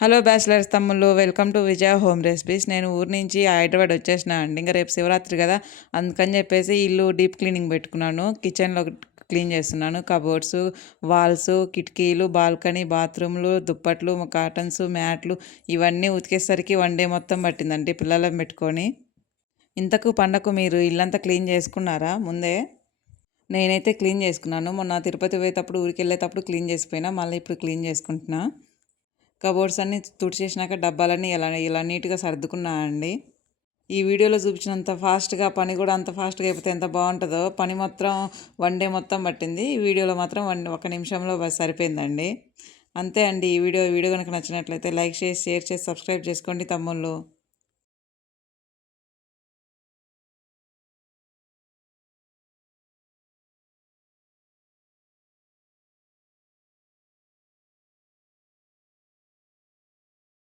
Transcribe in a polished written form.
Hello bachelors తమ్ముళ్ళు, welcome to Vijaya home recipes. నేను ఊరు నుంచి హైదరాబాద్ వచ్చేసిన అండి. ఇంకా రేపు శివరాత్రి కదా, అందుకని చెప్పేసి ఇల్లు డీప్ క్లీనింగ్ పెట్టుకున్నాను. కిచెన్లో క్లీన్ చేస్తున్నాను. కబోర్డ్స్, వాల్స్, కిటికీలు, బాల్కనీ, బాత్రూమ్లు, దుప్పట్లు, కాటన్స్, మ్యాట్లు ఇవన్నీ ఉతికేసరికి వన్ డే మొత్తం పట్టిందండి పిల్లలను పెట్టుకొని. ఇంతకు పండగకు మీరు ఇల్లంతా క్లీన్ చేసుకున్నారా ముందే? నేనైతే క్లీన్ చేసుకున్నాను. మొన్న తిరుపతి పోయేటప్పుడు ఊరికి వెళ్ళేటప్పుడు క్లీన్ చేసిపోయినా, మళ్ళీ ఇప్పుడు క్లీన్ చేసుకుంటున్నా. కబోర్డ్స్ అన్నీ తుడిచేసినాక డబ్బాలన్నీ ఇలా నీట్గా సర్దుకున్నా అండి. ఈ వీడియోలో చూపించినంత ఫాస్ట్గా పని కూడా అంత ఫాస్ట్గా అయిపోతే ఎంత బాగుంటుందో. పని మాత్రం వన్ డే మొత్తం పట్టింది. ఈ వీడియోలో మాత్రం ఒక నిమిషంలో సరిపోయిందండి. అంతే అండి. ఈ వీడియో కనుక నచ్చినట్లయితే లైక్ చేసి, షేర్ చేసి, సబ్స్క్రైబ్ చేసుకోండి తమ్ముళ్ళు.